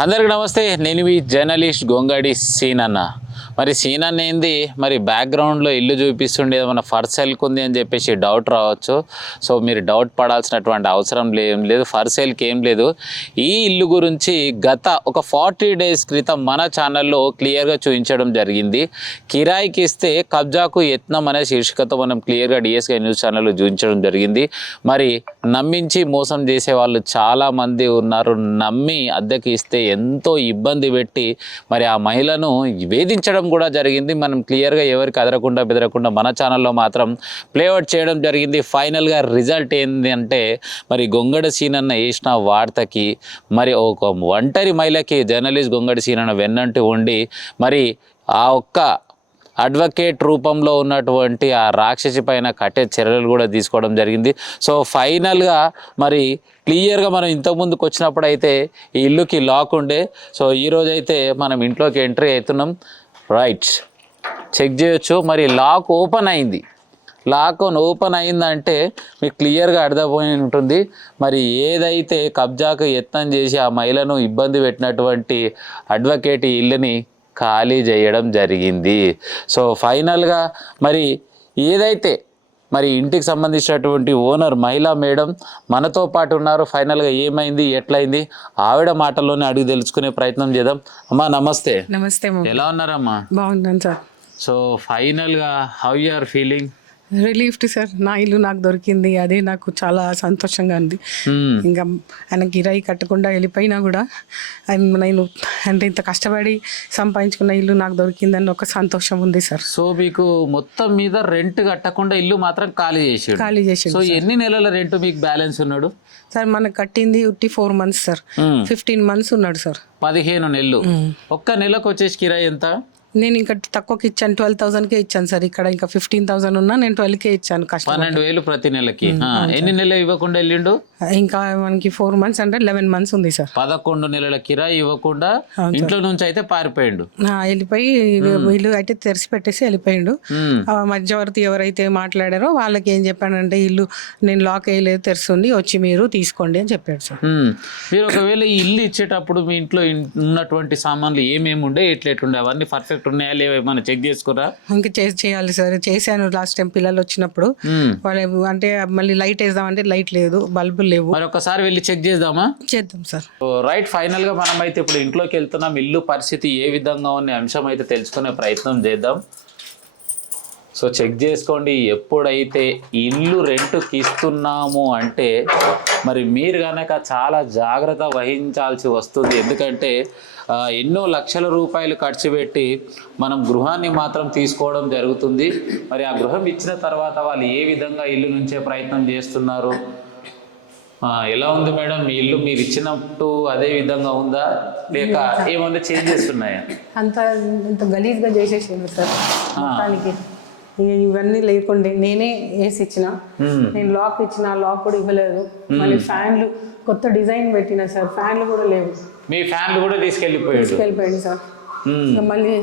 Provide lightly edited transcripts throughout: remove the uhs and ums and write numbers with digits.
అందరికి నమస్తే. నేను మీ జర్నలిస్ట్ గొంగడి సీనన్న. మరి సీనన్న ఏంది మరి బ్యాక్గ్రౌండ్లో ఇల్లు చూపిస్తుండే ఏమన్నా ఫర్ సేల్కి ఉంది అని చెప్పేసి డౌట్ రావచ్చు. సో మీరు డౌట్ పడాల్సినటువంటి అవసరం లేదు. ఫర్ సేల్కి ఏం లేదు. ఈ ఇల్లు గురించి గత ఒక 40 days క్రితం మన ఛానల్లో క్లియర్గా చూపించడం జరిగింది. కిరాయికి ఇస్తే కబ్జాకు యత్నం అనే శీర్షికతో మనం క్లియర్గా డిఎస్కే న్యూస్ ఛానల్లో చూపించడం జరిగింది. మరి నమ్మించి మోసం చేసే వాళ్ళు చాలామంది ఉన్నారు. నమ్మి అద్దెకి ఇస్తే ఎంతో ఇబ్బంది పెట్టి మరి ఆ మహిళను వేధించడం కూడా జరిగింది. మనం క్లియర్గా ఎవరికి అదరకుండా బెదరకుండా మన ఛానల్లో మాత్రం ప్లేఅవుట్ చేయడం జరిగింది. ఫైనల్గా రిజల్ట్ ఏంది అంటే మరి గొంగడి సీనన్న వేసిన వార్తకి మరి ఒక ఒంటరి మహిళకి జర్నలిస్ట్ గొంగడి సీనన్న వెన్నంటి ఉండి మరి ఆ ఒక్క అడ్వకేట్ రూపంలో ఉన్నటువంటి ఆ రాక్షసి పైన కట్టే చర్యలు కూడా తీసుకోవడం జరిగింది. సో ఫైనల్గా మరి క్లియర్గా మనం ఇంతకుముందుకు వచ్చినప్పుడు అయితే ఈ ఇల్లుకి లాక్ ఉండే. సో ఈరోజైతే మనం ఇంట్లోకి ఎంట్రీ అవుతున్నాం. రైట్, చెక్ చేయొచ్చు. మరి లాక్ ఓపెన్ అయింది. లాక్ ఓపెన్ అయిందంటే మీకు క్లియర్గా అర్థమైపోయి ఉంటుంది. మరి ఏదైతే కబ్జాకు యత్నం చేసి ఆ మహిళను ఇబ్బంది పెట్టినటువంటి అడ్వకేట్ ఈ ఇల్లుని ఖాళీ చేయడం జరిగింది. సో ఫైనల్గా మరి ఏదైతే మరి ఇంటికి సంబంధించినటువంటి ఓనర్ మహిళా మేడం మనతో పాటు ఉన్నారు. ఫైనల్గా ఏమైంది ఎట్లయింది ఆవిడ మాటల్లోనే అడిగి తెలుసుకునే ప్రయత్నం చేద్దాం. అమ్మా నమస్తే. నమస్తే. ఎలా ఉన్నారమ్మా? బాగున్నాను సార్. సో ఫైనల్గా how you are feeling? Relieved sir. నా ఇల్లు నాకు దొరికింది, అదే నాకు చాలా సంతోషంగా ఉంది. ఇంకా ఆయన కిరాయి కట్టకుండా వెళ్ళిపోయినా కూడా నేను అంటే ఇంత కష్టపడి సంపాదించుకున్న ఇల్లు నాకు దొరికిందని ఒక సంతోషం ఉంది సార్. సో మీకు మొత్తం మీద రెంట్ కట్టకుండా ఇల్లు మాత్రం ఖాళీ చేసి. సో ఎన్ని నెలల రెంట్ మీకు బ్యాలెన్స్ ఉన్నాడు సార్? మనకు కట్టింది 4 months సార్. 15 months ఉన్నాడు సార్. 15 నెలలు. ఒక్క నెలకు వచ్చేసి కిరాయి ఎంత? నేను ఇంకా తక్కువకి ఇచ్చాను, 12,000కే ఇచ్చాను సార్. ఇక్కడ ఇంకా 15,000 ఉన్నా నేను 12కే ఇచ్చాను. కష్టం 12,000 ప్రతి నెలకి. ఎన్ని నెలలు ఇవ్వకుండా వెళ్ళిండు? ఇంకా మనకి 4 months అంటే 11 months ఉంది సార్. 11 నెలల కిరాయి ఇవ్వకుండా ఇంట్లో నుంచి అయితే పారిపోయిండు. వెళ్ళిపోయి ఇల్లు అయితే తెరిచి పెట్టేసి వెళ్ళిపోయిండు. మధ్యవర్తి ఎవరైతే మాట్లాడారో వాళ్ళకి ఏం చెప్పానంటే ఇల్లు నేను లాక్ వేయలేదు, తెరుస్తుంది, వచ్చి మీరు తీసుకోండి అని చెప్పాడు సార్. మీరు ఒకవేళ ఈ ఇల్లు ఇచ్చేటప్పుడు మీ ఇంట్లో ఉన్నటువంటి సామాన్లు ఏమేమి ఉండే ఎట్లెట్లుండే అవన్నీ పర్ఫెక్ట్ ఉన్నాయా లేవా ఏమన్నా చెక్ చేసుకురా? ఇంకా చేయాలి సార్. చేశాను లాస్ట్ టైం పిల్లలు వచ్చినప్పుడు. వాళ్ళు అంటే మళ్ళీ లైట్ వేద్దామంటే లైట్ లేదు, బల్బులు లేవు. మరి ఒకసారి వెళ్ళి చెక్ చేద్దామా? చేద్దాం సార్. రైట్, ఫైనల్ గా మనం అయితే ఇప్పుడు ఇంట్లోకి వెళ్తున్నాం. ఇల్లు పరిస్థితి ఏ విధంగా ఉన్న అంశం అయితే తెలుసుకునే ప్రయత్నం చేద్దాం. సో చెక్ చేసుకోండి. ఎప్పుడైతే ఇల్లు రెంట్కి ఇస్తున్నాము అంటే మరి మీరు కనుక చాలా జాగ్రత్త వహించాల్సి వస్తుంది. ఎందుకంటే ఎన్నో లక్షల రూపాయలు ఖర్చు పెట్టి మనం గృహాన్ని మాత్రం తీసుకోవడం జరుగుతుంది. మరి ఆ గృహం ఇచ్చిన తర్వాత వాళ్ళు ఏ విధంగా ఇల్లు నుంచే ప్రయత్నం చేస్తున్నారు? ఎలా ఉంది మేడం మీ ఇల్లు? మీరు ఇచ్చినట్టు అదే విధంగా ఉందా లేక ఏమన్నా చేంజ్ చేస్తున్నాయా? అంత గలీజ్గా చేసేసాను సార్ మొత్తానికి. ఇవన్నీ లేకుండా నేనే వేసి ఇచ్చిన, నేను లాక్ ఇచ్చిన, లాక్ కూడా ఇవ్వలేదు. మళ్ళీ ఫ్యాన్లు కొత్త డిజైన్ పెట్టిన సార్, ఫ్యాన్లు కూడా లేవు. మీ ఫ్యాన్లు కూడా తీసుకెళ్ళిపోయాడు సార్. మళ్ళీ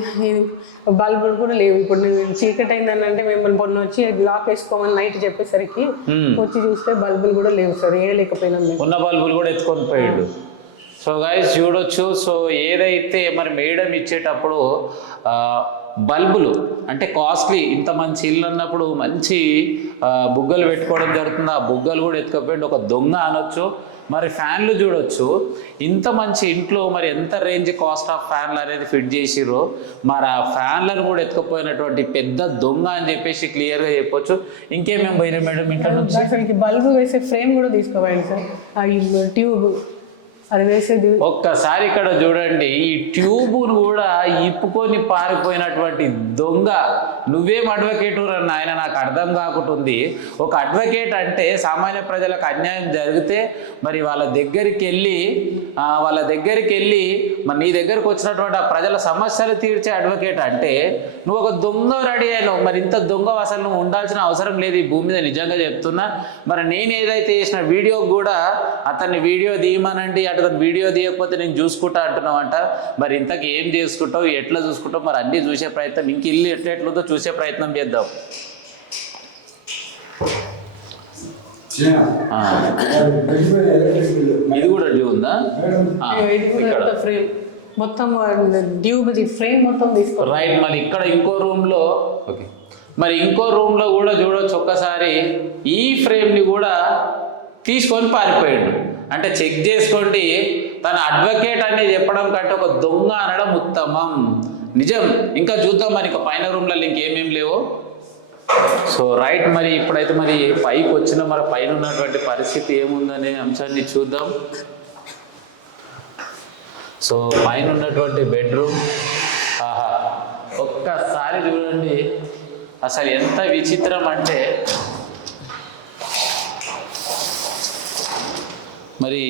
బల్బులు కూడా లేవు. ఇప్పుడు నేను చీకటి అయిందని అంటే మిమ్మల్ని పొన్న వచ్చి లాక్ వేసుకోమని నైట్ చెప్పేసరికి వచ్చి చూస్తే బల్బులు కూడా లేవు సార్. వేయలేకపోయినా ఉన్న బల్బులు కూడా ఎత్తుకొని పోయాడు. సో గైస్ చూడొచ్చు. సో ఏదైతే మరి మేడం ఇచ్చేటప్పుడు బల్బులు అంటే కాస్ట్లీ, ఇంత మంచి ఇల్లు అన్నప్పుడు మంచి బుగ్గలు పెట్టుకోవడం జరుగుతుంది. ఆ బుగ్గలు కూడా ఎత్తుకపోయింది. ఒక దొంగ అనొచ్చు. మరి ఫ్యాన్లు చూడొచ్చు. ఇంత మంచి ఇంట్లో మరి ఎంత రేంజ్ కాస్ట్ ఆఫ్ ఫ్యాన్లు అనేది ఫిట్ చేసిర్రో మరి ఆ ఫ్యాన్లను కూడా ఎత్తుకపోయినటువంటి పెద్ద దొంగ అని చెప్పేసి క్లియర్గా చెప్పొచ్చు. ఇంకేమేమి పోయినాయి మేడం ఇంట్లో నుంచి? బల్బు వేసే ఫ్రేమ్ కూడా తీసుకోవాలి సార్. ట్యూబ్ అది వేసేది ఒక్కసారి ఇక్కడ చూడండి. ఈ ట్యూబును కూడా ఇప్పుకొని పారిపోయినటువంటి దొంగ. నువ్వేం అడ్వకేటు అన్న ఆయన నాకు అర్థం కాకుంటుంది. ఒక అడ్వకేట్ అంటే సామాన్య ప్రజలకు అన్యాయం జరిగితే మరి వాళ్ళ దగ్గరికి వెళ్ళి మరి నీ దగ్గరకు వచ్చినటువంటి ఆ ప్రజల సమస్యలు తీర్చే అడ్వకేట్ అంటే నువ్వు ఒక దొంగ రెడీ అయినావు. మరి ఇంత దొంగ అసలు నువ్వు ఉండాల్సిన అవసరం లేదు ఈ భూమి మీద, నిజంగా చెప్తున్నా. మరి నేను ఏదైతే చేసిన వీడియో కూడా అతన్ని వీడియో తీయమనండి, అతను వీడియో తీయకపోతే నేను చూసుకుంటా అంటున్నావంట. మరి ఇంతకు ఏం చేసుకుంటావు, ఎట్లా చూసుకుంటావు, మరి అన్నీ చూసే ప్రయత్నం, ఇంక ఇల్లు ఎట్లెట్లుందో చూసే ప్రయత్నం చేద్దాం. ఆ. ఇది కూడా డ్యూ ఉందా ఇక్కడ ఫ్రేమ్ మొత్తం డ్యూ ఫ్రేమ్ మొత్తం తీసుకో. రైట్. మరి ఇక్కడ ఇంకో రూమ్లో ఓకే, మరి ఇంకో రూమ్లో కూడా చూడొచ్చు ఒక్కసారి. ఈ ఫ్రేమ్ని కూడా తీసుకొని పారిపోయాడు. అంటే చెక్ చేసుకోండి, తన అడ్వకేట్ అనేది చెప్పడం కంటే ఒక దొంగ అనడం ఉత్తమం. నిజం. ఇంకా చూద్దాం మరి ఇంకా పైన రూమ్లలో ఇంకేమేమి లేవు. So right. మరి ఇప్పుడైతే మరి పైకి వచ్చిన మరి పైన ఉన్నటువంటి పరిస్థితి ఏముందనే అంశాన్ని చూద్దాం. సో పైన ఉన్నటువంటి బెడ్రూమ్, ఆహా ఒక్కసారి చూడండి అసలు ఎంత విచిత్రం అంటే, మరి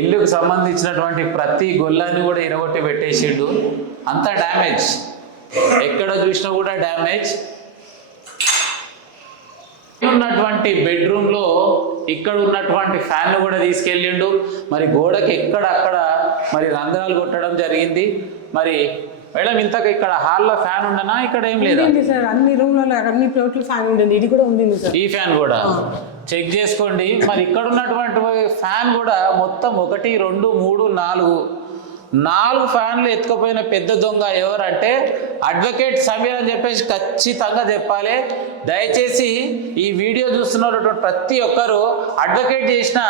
ఇల్లుకు సంబంధించినటువంటి ప్రతి గొల్లాన్ని కూడా ఇరగొట్టి పెట్టేసిండు. అంత డ్యామేజ్, ఎక్కడ చూసినా కూడా డ్యామేజ్. ఉన్నటువంటి బెడ్రూమ్లో ఇక్కడ ఉన్నటువంటి ఫ్యాన్ కూడా తీసుకెళ్ళిండు. మరి గోడకి ఎక్కడక్కడ మరి రంధ్రాలు కొట్టడం జరిగింది. మరి మేడం ఇంతకు ఇక్కడ హాల్లో ఫ్యాన్ ఉండనా? ఇక్కడ ఏం లేదా సార్? అన్ని రూమ్లలో అన్ని ప్లేట్లు ఫ్యాన్ ఉంటుంది, ఇది కూడా ఉంది సార్. ఈ ఫ్యాన్ కూడా చెక్ చేసుకోండి. మరి ఇక్కడ ఉన్నటువంటి ఫ్యాన్ కూడా మొత్తం 1 2 3 4 ఫ్యాన్లు ఎత్తుకుపోయిన పెద్ద దొంగ ఎవరంటే అడ్వకేట్ సమీర్ అని చెప్పేసి ఖచ్చితంగా చెప్పాలి. దయచేసి ఈ వీడియో చూస్తున్నటువంటి ప్రతి ఒక్కరూ అడ్వకేట్ చేసిన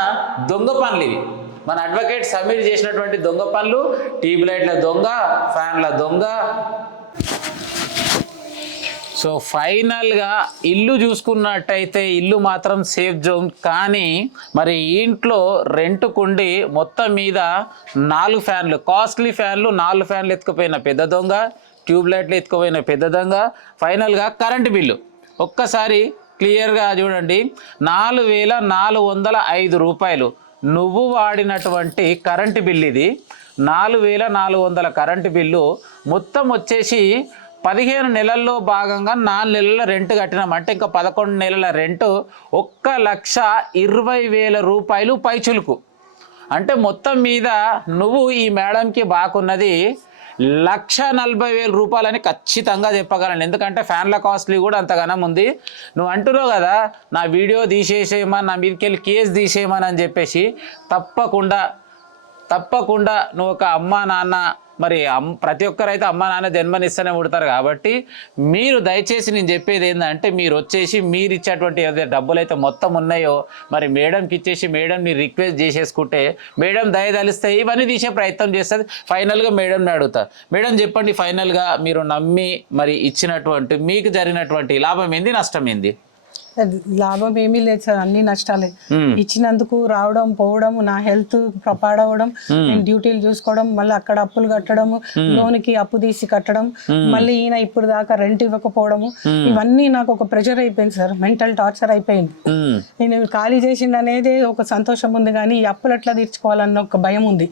దొంగ పనులు ఇవి. మన అడ్వకేట్ సమీర్ చేసినటువంటి దొంగ పనులు, ట్యూబ్ లైట్ల దొంగ, ఫ్యాన్ల దొంగ. సో ఫైనల్గా ఇల్లు చూసుకున్నట్టయితే ఇల్లు మాత్రం సేఫ్ జోన్. కానీ మరి ఇంట్లో రెంట్కుండి మొత్తం మీద 4 ఫ్యాన్లు, కాస్ట్లీ ఫ్యాన్లు, 4 ఫ్యాన్లు ఎత్తుకుపోయిన పెద్ద దొంగ, ట్యూబ్ లైట్లు ఎత్తుకుపోయిన పెద్ద దొంగ. ఫైనల్గా కరెంటు బిల్లు ఒక్కసారి క్లియర్గా చూడండి, 4405 రూపాయలు నువ్వు వాడినటువంటి కరెంటు బిల్లు. ఇది 4400 కరెంటు బిల్లు. మొత్తం వచ్చేసి 15 నెలల్లో భాగంగా 4 నెలల రెంట్ కట్టినామంటే ఇంకా 11 నెలల రెంటు 1,20,000 రూపాయలు పైచులుకు. అంటే మొత్తం మీద నువ్వు ఈ మేడంకి బాకున్నది 1,40,000 రూపాయలని ఖచ్చితంగా చెప్పగలను. ఎందుకంటే ఫ్యాన్ల కాస్ట్లీ కూడా అంతగానం ఉంది. నువ్వు అంటున్నావు కదా నా వీడియో తీసేసేయమని, నా మీదకి వెళ్ళి కేసు తీసేయమని అని చెప్పేసి. తప్పకుండా నువ్వు ఒక అమ్మా నాన్న, మరి ప్రతి ఒక్కరైతే అమ్మా నాన్న జన్మనిస్తూనే పుడతారు. కాబట్టి మీరు దయచేసి నేను చెప్పేది ఏంటంటే, మీరు వచ్చేసి మీరు ఇచ్చేటువంటి ఏదైతే డబ్బులు అయితే మొత్తం ఉన్నాయో మరి మేడంకి ఇచ్చేసి మేడంని రిక్వెస్ట్ చేసేసుకుంటే మేడం దయదలిస్తే ఇవన్నీ తీసే ప్రయత్నం చేస్తుంది. ఫైనల్గా మేడంని అడుగుతా, మేడం చెప్పండి ఫైనల్గా మీరు నమ్మి మరి ఇచ్చినటువంటి మీకు జరిగినటువంటి లాభం ఏంది, నష్టం ఏంది? లాభం ఏమీ లేదు సార్, అన్ని నష్టాలే. ఇచ్చినందుకు రావడం పోవడం, నా హెల్త్ పాడవడం, నేను డ్యూటీలు చూసుకోవడం, మళ్ళీ అక్కడ అప్పులు కట్టడము, లోన్కి అప్పు తీసి కట్టడం, మళ్ళీ ఈయన ఇప్పుడు దాకా రెంట్ ఇవ్వకపోవడము, ఇవన్నీ నాకు ఒక ప్రెషర్ అయిపోయింది సార్. మెంటల్ టార్చర్ అయిపోయింది. నేను ఖాళీ చేసిండు అనేది ఒక సంతోషం ఉంది, కానీ ఈ అప్పులు ఎట్లా తీర్చుకోవాలన్న ఒక భయం ఉంది.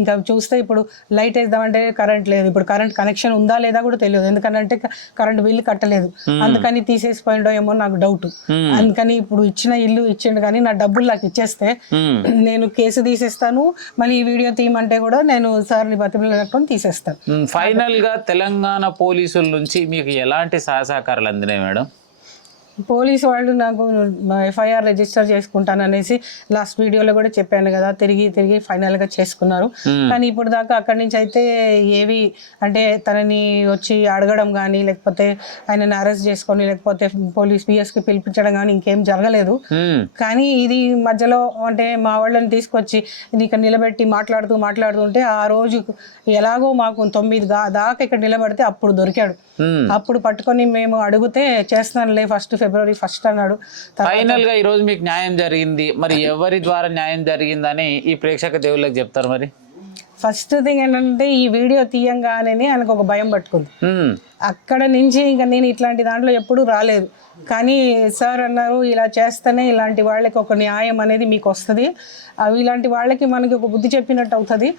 ఇంకా చూస్తే ఇప్పుడు లైట్ వేద్దామంటే కరెంట్ లేదు, ఇప్పుడు కరెంట్ కనెక్షన్ ఉందా లేదా కూడా తెలియదు. ఎందుకంటే కరెంట్ బిల్లు కట్టలేదు, అందుకని తీసేసిపోయిండో ఏమో నాకు డౌట్. అందుకని ఇప్పుడు ఇచ్చిన ఇల్లు ఇచ్చిండు, కానీ నా డబ్బులు నాకు ఇచ్చేస్తే నేను కేసు తీసేస్తాను. మళ్ళీ ఈ వీడియో తీయమంటే కూడా నేను సార్ని బతిమలాడుకొని తీసేస్తాను. ఫైనల్ గా తెలంగాణ పోలీసుల నుంచి మీకు ఎలాంటి సహకారాలు అందినాయి మేడం? పోలీసు వాళ్ళు నాకు ఎఫ్ఐఆర్ రిజిస్టర్ చేసుకుంటాననేసి లాస్ట్ వీడియోలో కూడా చెప్పాను కదా, తిరిగి ఫైనల్గా చేసుకున్నారు. కానీ ఇప్పుడు దాకా అక్కడి నుంచి అయితే ఏవి అంటే తనని వచ్చి అడగడం కానీ, లేకపోతే ఆయనని అరెస్ట్ చేసుకొని, లేకపోతే పోలీస్ పిఎస్కి పిలిపించడం కానీ ఇంకేం జరగలేదు. కానీ ఇది మధ్యలో అంటే మా వాళ్ళని తీసుకొచ్చి ఇక్కడ నిలబెట్టి మాట్లాడుతుంటే ఆ రోజు ఎలాగో మాకు 9 దాకా ఇక్కడ నిలబడితే అప్పుడు దొరికాడు. అప్పుడు పట్టుకొని మేము అడిగితే చేస్తున్నానులే ఫిబ్రవరి 1 అన్నాడు. ఫైనల్ గా ఈ రోజు మీకు న్యాయం జరిగింది. మరి ఎవరి ద్వారా న్యాయం జరిగిందని ఈ ప్రేక్షక దేవుళ్ళకి చెప్తారు? మరి ఫస్ట్ థింగ్ ఏంటంటే ఈ వీడియో తీయంగానే ఆయనకు ఒక భయం పట్టుకుంది. అక్కడ నుంచి ఇంకా నేను ఇట్లాంటి దాంట్లో ఎప్పుడు రాలేదు. కానీ సార్ అన్నారు ఇలా చేస్తేనే ఇలాంటి వాళ్ళకి ఒక న్యాయం అనేది మీకు వస్తుంది, ఇలాంటి వాళ్ళకి మనకి ఒక బుద్ధి చెప్పినట్టు అవుతుంది,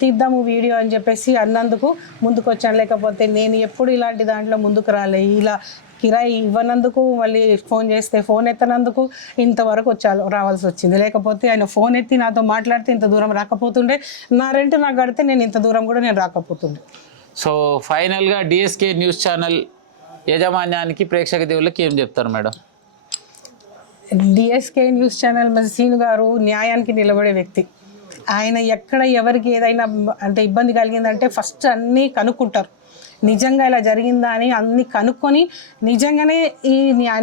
తీద్దాము వీడియో అని చెప్పేసి అన్నందుకు ముందుకు వచ్చాను. లేకపోతే నేను ఎప్పుడు ఇలాంటి దాంట్లో ముందుకు రాలే. ఇలా కిరాయి ఇవ్వనందుకు, మళ్ళీ ఫోన్ చేస్తే ఫోన్ ఎత్తనందుకు ఇంతవరకు రావాల్సి వచ్చింది. లేకపోతే ఆయన ఫోన్ ఎత్తి నాతో మాట్లాడితే ఇంత దూరం రాకపోతుండే, నా రెంట్ నాకు కడితే నేను ఇంత దూరం కూడా నేను రాకపోతుండే. సో ఫైనల్గా డిఎస్కే న్యూస్ ఛానల్ యాజమాన్యానికి ప్రేక్షక దేవుళ్ళకి ఏం చెప్తారు మేడం? డిఎస్కే న్యూస్ ఛానల్ మరి సీను గారు న్యాయానికి నిలబడే వ్యక్తి. ఆయన ఎక్కడ ఎవరికి ఏదైనా అంటే ఇబ్బంది కలిగిందంటే ఫస్ట్ అన్నీ కనుక్కుంటారు. నిజంగా ఇలా జరిగిందా అని అన్ని కనుక్కొని నిజంగానే ఈ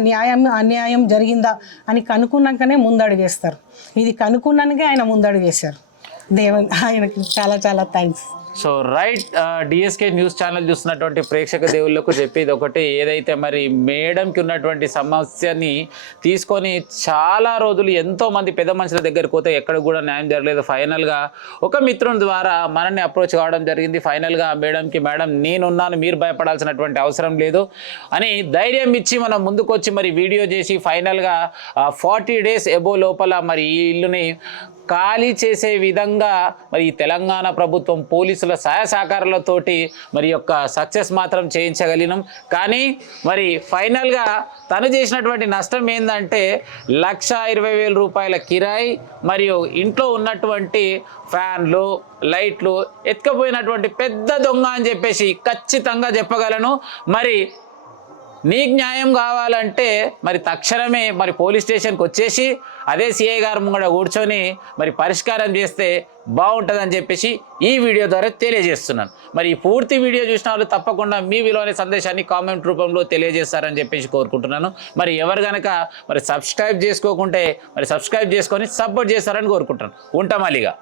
న్యాయం అన్యాయం జరిగిందా అని కనుక్కున్నాకనే ముందడుగేస్తారు. ఇది కనుక్కున్నాకే ఆయన ముందడుగేశారు. ఆయనకి చాలా చాలా thanks. So right, DSK news channel చూస్తున్నటువంటి ప్రేక్షక దేవుళ్ళకు చెప్పేది ఒకటి, ఏదైతే మరి మేడంకి ఉన్నటువంటి సమస్యని తీసుకొని చాలా రోజులు ఎంతోమంది పెద్ద మనుషుల దగ్గరికి పోతే ఎక్కడ కూడా న్యాయం జరగలేదు. ఫైనల్గా ఒక మిత్రుని ద్వారా మనల్ని అప్రోచ్ కావడం జరిగింది. ఫైనల్గా మేడంకి, మేడం నేనున్నాను, మీరు భయపడాల్సినటువంటి అవసరం లేదు అని ధైర్యం ఇచ్చి మనం ముందుకొచ్చి మరి వీడియో చేసి ఫైనల్గా 40 days ఎబో లోపల మరి ఈ ఇల్లుని ఖాళీ చేసే విధంగా మరి ఈ తెలంగాణ ప్రభుత్వం పోలీసుల సహాయ సహకారాలతోటి మరి యొక్క సక్సెస్ మాత్రం చేయించగలిగినాం. కానీ మరి ఫైనల్గా తను చేసినటువంటి నష్టం ఏంటంటే 1,20,000 రూపాయల కిరాయి మరియు ఇంట్లో ఉన్నటువంటి ఫ్యాన్లు, లైట్లు ఎత్తుకపోయినటువంటి పెద్ద దొంగ అని చెప్పేసి ఖచ్చితంగా చెప్పగలను. మరి నీకు న్యాయం కావాలంటే మరి తక్షణమే మరి పోలీస్ స్టేషన్కి వచ్చేసి అదే సిఐ గారు ముంగడ కూర్చొని మరి పరిష్కారం చేస్తే బాగుంటుందని చెప్పేసి ఈ వీడియో ద్వారా తెలియజేస్తున్నాను. మరి ఈ పూర్తి వీడియో చూసిన వాళ్ళు తప్పకుండా మీ విలువైన సందేశాన్ని కామెంట్ రూపంలో తెలియజేస్తారని చెప్పేసి కోరుకుంటున్నాను. మరి ఎవరు కనుక మరి సబ్స్క్రైబ్ చేసుకోకుంటే మరి సబ్స్క్రైబ్ చేసుకొని సపోర్ట్ చేస్తారని కోరుకుంటున్నాను. ఉంటాం అలీగా.